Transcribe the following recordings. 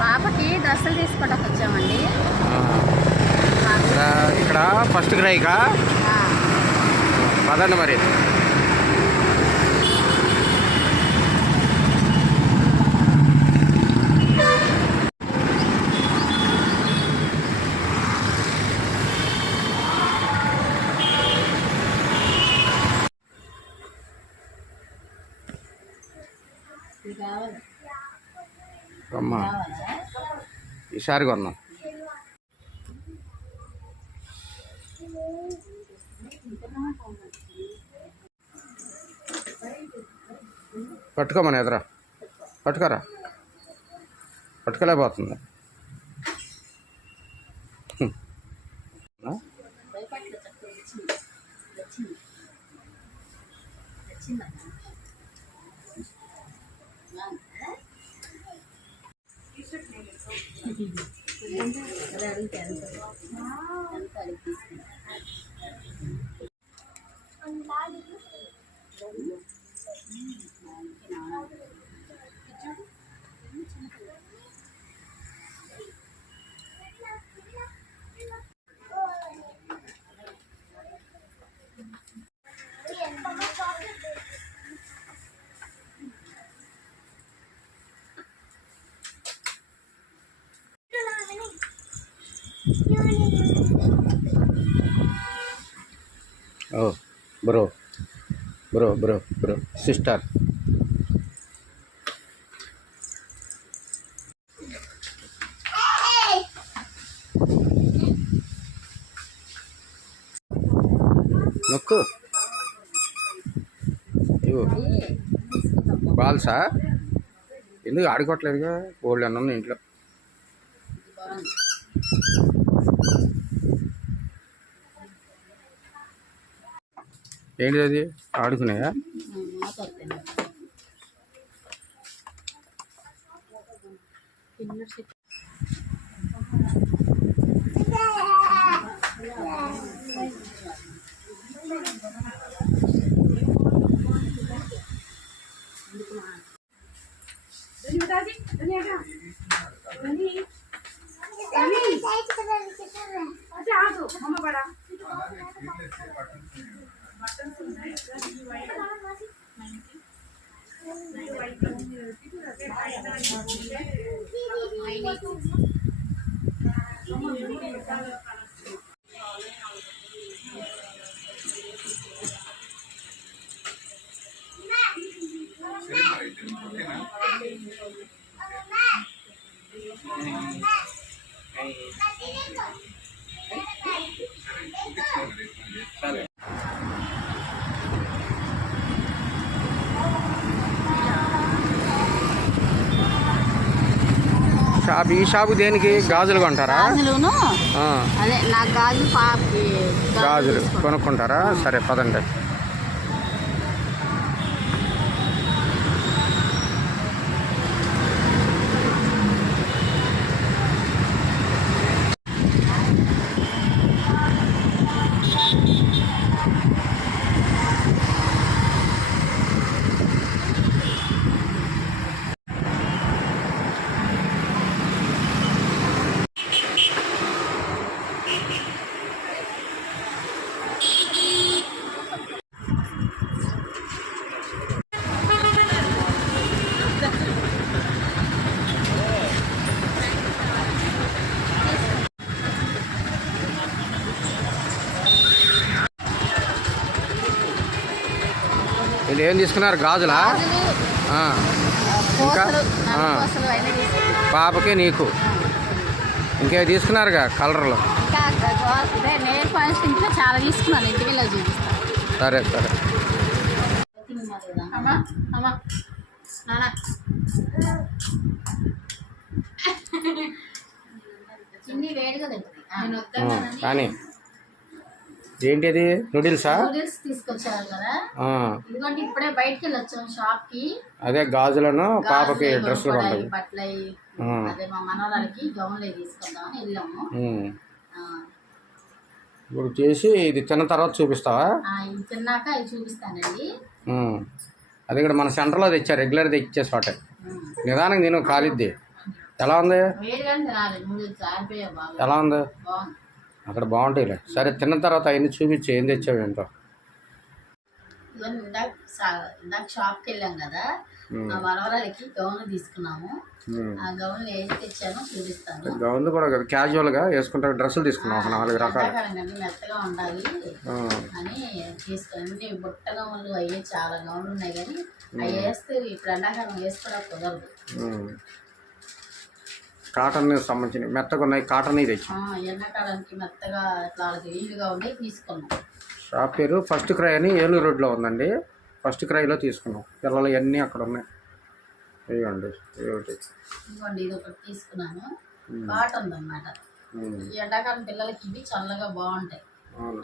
పాపకి డ్రెస్సులు తీసుకోవడానికి వచ్చామండి. ఇక్కడ ఫస్ట్ గ్రైకా పదండి మరి. అమ్మా ఈసారి కొన్నాం. పట్టుకోమని ఎదురా పట్టుకోరా, పట్టుకోలేకపోతుంది. ఓ bro bro bro bro sister నొక్కు. బాల్సా ఎందుకు ఆడుకోవట్లేదుగా? ఓల్డ్ అన్న ఇంట్లో. ఏంటిది అది? ఆడుకున్నాయా? షాప్ ఈ షాపు దేనికి? గాజులు కొంటారా? అదే నాకు గాజులు కొనుక్కుంటారా? సరే పదండి. ఇది ఏం తీసుకున్నారు? గాజులా? ఇంకా పాపకి నీకు ఇంకే తీసుకున్నారుగా కలర్లు? చాలా తీసుకున్నాను, ఇంటికి చూపిస్తాను. సరే సరే. కానీ ఏంటి అది? నూడిల్సా? నూడిల్స్ తీసుకొచ్చారు కదా, ఎందుకంటే ఇప్పుడే బయటకి వెళ్ళొచ్చాం షాప్ కి. అదే గాజులను పాపకి డ్రెస్సులు కొంటాయి, బట్టలు. అదే మా మనవరాలకి గౌన్లు తీసుకుందామని వెళ్ళాము. ఇప్పుడు చేసి ఇది తిన్న తర్వాత చూపిస్తావా? ఇది తిన్నాక ఇది చూపిస్తానండి. అది ఇక్కడ మన సెంటర్లో తెచ్చా, రెగ్యులర్ తెచ్చే చోట. నిదానంగా నేను కాలిద్ది. ఎలా ఉంది? వేడిగానే తినాలి, ముందు చారిపోయా బాగా. ఎలా ఉంది? బాగుంది. అక్కడ బాగుంటాయిలే. సరే తిన్న తర్వాత అవన్నీ చూపించి ఏం తెచ్చావు ఏంటో. ఇవన్నీ ఇందాక షాప్కి వెళ్ళాం కదా, ఆ మనవరాలకి గౌన్లు తీసుకున్నాము. ఆ గౌన్లు ఏం తెచ్చానో చూపిస్తాను. గౌన్లు కూడా కదా క్యాజువల్గా వేసుకుంటే డ్రెస్సులు తీసుకున్నాం ఒక 4 రకాలు. మెత్తగా ఉండాలి అని తీసుకుని బుట్ట గౌన్లు అయ్యి చాలా గౌన్లు ఉన్నాయి, కానీ అవి వేస్తే ఇప్పుడు ఎండాకాలం వేసుకోవడం కుదరదు. కాటన్ సంబంధించిన మెత్తగా ఉన్నాయి, కాటన్ తెచ్చి ఎండాకాలానికి మెత్తగా ఇట్లా వీలుగా ఉండి తీసుకున్నాం. షాప్ పేరు ఫస్ట్ క్రై అని ఏలూరు రోడ్లో ఉందండి. ఫస్ట్ క్రైలో తీసుకున్నాం. పిల్లలు ఇవన్నీ అక్కడ ఉన్నాయి. ఇవ్వండి ఇదిగోండి, ఇది ఒకటి తీసుకున్నాను. కాటన్ అన్నమాట. ఈ ఎండాకాలం పిల్లలకి ఇవి చల్లగా బాగుంటాయి,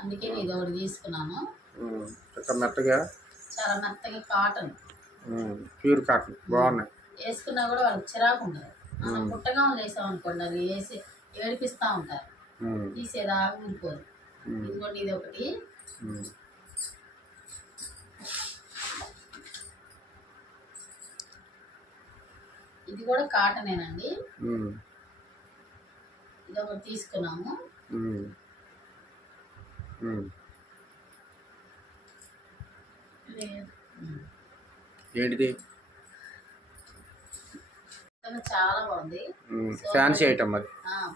అందుకే ఇది ఒకటి తీసుకున్నాను. మెత్తగా చాలా మెత్తగా కాటన్, ప్యూర్ కాటన్ బాగున్నాయి. వేసుకున్నా కూడా వాళ్ళకి చిరాకు ఉండదు. మనం పుట్టగా వేసాం అనుకోండి, అది వేసి ఏడిపిస్తూ ఉంటారు, తీసేదాకా ఊరిపోదు. ఇదిగోండి, ఇది ఒకటి. ఇది కూడా కాటనేనండి. ఇది ఒకటి తీసుకున్నాము. ఏంటిది? చాలా బాగుంది, ఫ్యాన్సీ ఐటమ్ అది.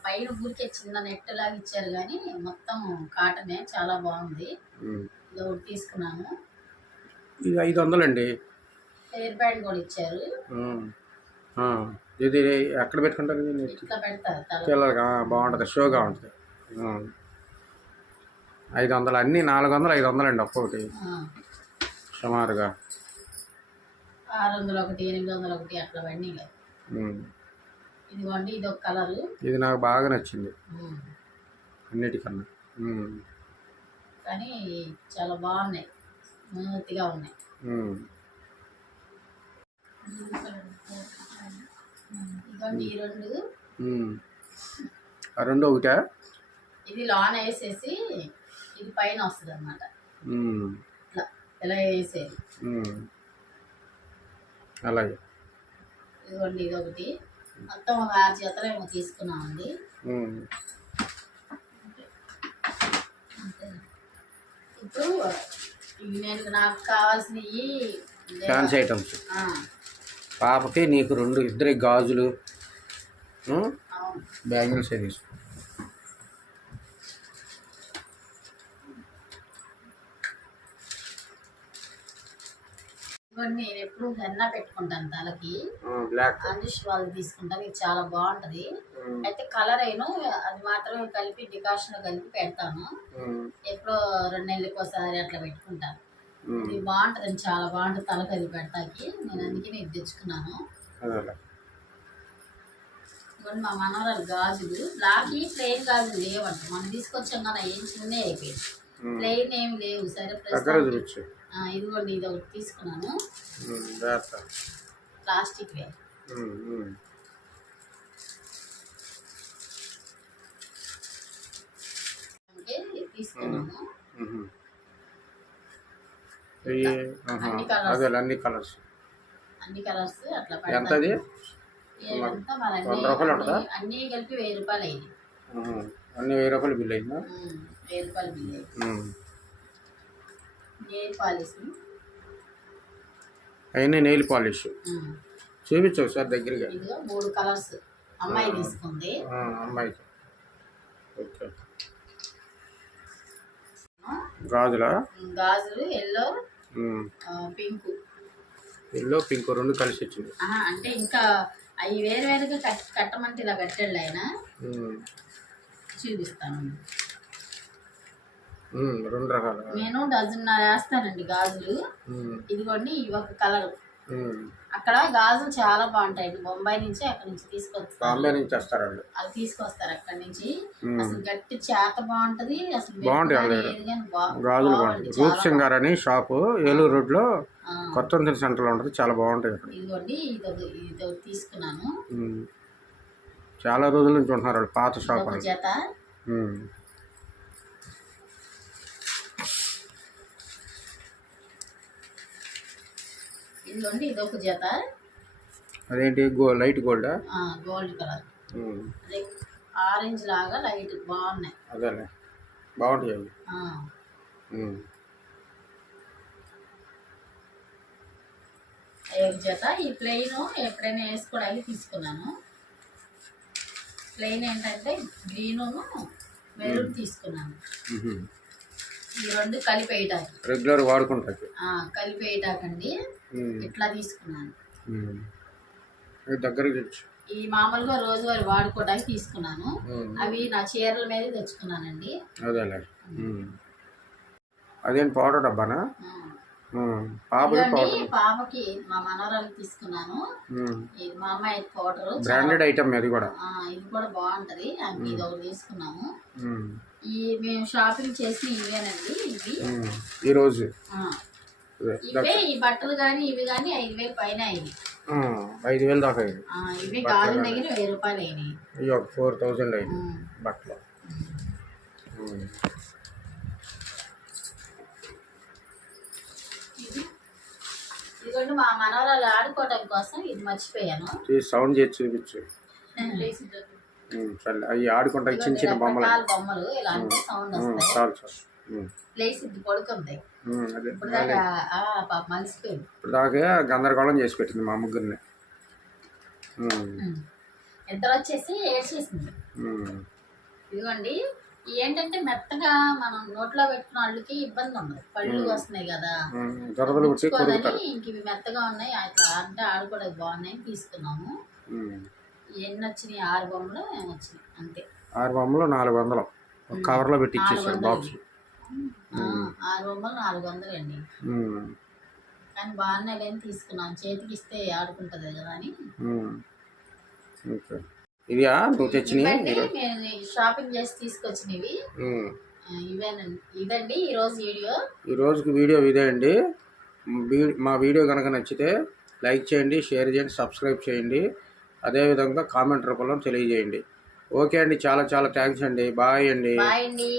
పైన ఊరికే చిన్న నెట్ లాగా ఇచ్చారు, కానీ మొత్తం కాటనే, చాలా బాగుంది. ఇది ఒకటి తీసుకున్నాము. ఇది 500 అండి. హెయిర్ బ్యాండ్ కూడా ఇచ్చారు. ఇది ఎక్కడ పెట్టుకుంటారు? ఇట్లా పెడతారు, పిల్లలకి బాగుంటుంది, షోగా ఉంటుంది. 500 అన్నీ 400, 500 అండి ఒక్కొక్కటి సుమారుగా. 600 ఒకటి, 800 ఒకటి అట్లా పడినాయి కదా. ఇదిగోండి, ఇది ఒక కలరు. ఇది నాకు బాగా నచ్చింది అన్నిటికన్నా. కానీ చాలా బాగున్నాయి, స్మూత్గా ఉన్నాయి. ఇదిగోండి, ఈ రెండు ఒకటా? ఇది లోన వేసేసి ఇది పైన వస్తుంది అన్నమాట. ఇట్లా ఇలా వేసేది. అలాగే. ఇదిగోండి, ఇది ఒకటి. మొత్తం 6 జతలు ఏమో తీసుకున్నామండి. ఇప్పుడు నేను నాకు కావాల్సినవి ఫ్యాన్సీ ఐటమ్స్. పాపకి నీకు 2 ఇద్దరి గాజులు, బ్యాంగిల్స్ తీసుకో. నేను ఎప్పుడు హెన్నా పెట్టుకుంటాను తలకి, బ్లాక్ అంజుష్ వాళ్ళు తీసుకుంటాను. ఇది చాలా బాగుంటది. అయితే కలర్ అయినా అది మాత్రమే కలిపి డికాషన్ కలిపి పెడతాను. ఎప్పుడో 2 నెలలకు ఒకసారి అట్లా పెట్టుకుంటాను. ఇది బాగుంటది, చాలా బాగుంటుంది తలకి అది పెడతాకి. నేను అందుకే ఇది తెచ్చుకున్నాను. మా మనవరాలు గాజులు బ్లాక్ ప్లెయిన్ గాజులు లేవంట, మనం తీసుకొచ్చాం కదా, ఏం చిన్న అయిపోయింది. ప్లెయిన్ ఏమి లేవు. సరే ఇదిగోండి, ఇది ఒకటి తీసుకున్నాను. ప్లాస్టిక్ వే తీసుకున్నాను. అన్ని కలర్స్ అట్లా ఎంతది? అన్నీ కలిపి 1000 రూపాయలు అయింది. అన్ని 1000 రూపాయలు బిల్ అయిందా? 1000 రూపాయలు బిల్ అయింది. నెయిల్ పాలిష్, అయినా నెయిల్ పాలిష్ చూపించు సార్ దగ్గరగా. ఇదిగో 3 కలర్స్ అమ్మాయి తీసుకుంది. అమ్మాయికి ఓకే. గాజులు ఎల్లో పింక్. ఎల్లో పింక్ 2 కలిసి వచ్చింది. అంటే ఇంకా అవి వేరువేరుగా కట్టమంటే ఇలా కట్టాడు ఆయన. చూపిస్తాను. 2 రకాలు. నేను 1 వేస్తానండి గాజులు. ఇదిగోండి, ఇవి ఒక కలర్. అక్కడ గాజులు చాలా బాగుంటాయి. బొంబాయి నుంచి అక్కడ నుంచి తీసుకొస్తారు. బాంబే నుంచి వస్తారండి, అవి తీసుకొస్తారు అక్కడ నుంచి. అసలు గట్టి చేత బాగుంటది, అసలు బాగుంటాయి గాజులు. బాగుంటాయి. రూప్ సింగార్ అని షాపు ఏలూరు రోడ్లో కొత్త సెంటర్లో ఉంటుంది, చాలా బాగుంటాయి అక్కడ. ఇదిగోండి, ఇది తీసుకున్నాను. చాలా రోజుల నుంచి ఉంటున్నారు వాళ్ళు, పాత షాప్ జత. ఇదిగోండి, ఇదొక జత. అదేంటి లైట్ గోల్డా? గోల్డ్ కలర్, అదే ఆరెంజ్ లాగా లైట్ బాగున్నాయి. అదేలే బాగుంటాయి అవి. జత ఈ ప్లెయిన్ ఎప్పుడైనా వేసుకోవడానికి తీసుకున్నాను. ప్లెయిన్ ఏంటంటే గ్రీను మెరూన్ తీసుకున్నాను. ఈ రెండు కలిపి వేయటానికి రెగ్యులర్ వాడుకుంటాకి కలిపి వేయటాకండి ఇట్లా తీసుకున్నాను. దగ్గరికి ఈ మామూలుగా రోజువారీ వాడుకోవడానికి తీసుకున్నాను. అవి నా చీరల మీద తెచ్చుకున్నానండి. అదేలే. అదేం పౌడర్ డబ్బానా? పాపకి మా మనవరాలు తీసుకున్నాను. ఇది మా అమ్మాయి పౌడర్, బ్రాండెడ్ ఐటమ్. అది కూడా ఇది కూడా బాగుంటది. ఇది ఒకటి తీసుకున్నాము. ఈ మేము షాపింగ్ చేసిన ఇవేనండి. ఇవి ఈ రోజు ఇవే ఈ బట్టలు కానీ ఇవి కానీ 5,000 పైన అయింది. 5,000 దాకా అయింది. ఇవి గాజు దగ్గర 1,000 రూపాయలు అయినాయి. 4,000 అయింది బట్టలు. ఇదిగోండి మా మనవరాలు ఆడుకోవడం కోసం ఇది మర్చిపోయాను. సౌండ్ చేసి చూపించు. సరే అవి ఆడుకుంటా చిన్న చిన్న బొమ్మలు ఇలా అంటే సౌండ్ వస్తాయి. చాలు ప్లేస్ ఇది పడుకుంది. ఇప్పుడు మలిసిపోయింది. ఇప్పుడు దాకా గందరగోళం చేసి పెట్టింది మా ముగ్గురిని. ఇద్దరు వచ్చేసి ఏడ్చేసింది. ఇదిగోండి ఏంటంటే మెత్తగా మనం నోట్లో పెట్టుకున్న వాళ్ళకి ఇబ్బంది ఉండదు. పళ్ళు వస్తున్నాయి కదా, ఇంక ఇవి మెత్తగా ఉన్నాయి. అట్లా అంటే ఆడుకోవడానికి బాగున్నాయని తీసుకున్నాము. ఎన్ని వచ్చినాయి? 6 బొమ్మలు వచ్చినాయి అంతే. 6 బొమ్మలు 400 కవర్లో పెట్టి ఇచ్చేసారు బాక్స్. 6 బొమ్మలు 400 అండి. కానీ బాగున్నాయి లేని తీసుకున్నాం. చేతికి ఇస్తే ఆడుకుంటుంది కదా అని. ఇవా నువ్వు తెచ్చినవి? షాపింగ్ చేసి తీసుకొచ్చినవి ఇదండి ఈరోజు వీడియో. ఈ రోజుకి వీడియో ఇదే అండి. మా వీడియో కనుక నచ్చితే లైక్ చేయండి, షేర్ చేయండి, సబ్స్క్రైబ్ చేయండి. అదేవిధంగా కామెంట్ రూపంలో తెలియజేయండి. ఓకే అండి, చాలా చాలా థ్యాంక్స్ అండి. బాయ్ అండి. బాయ్ అండి.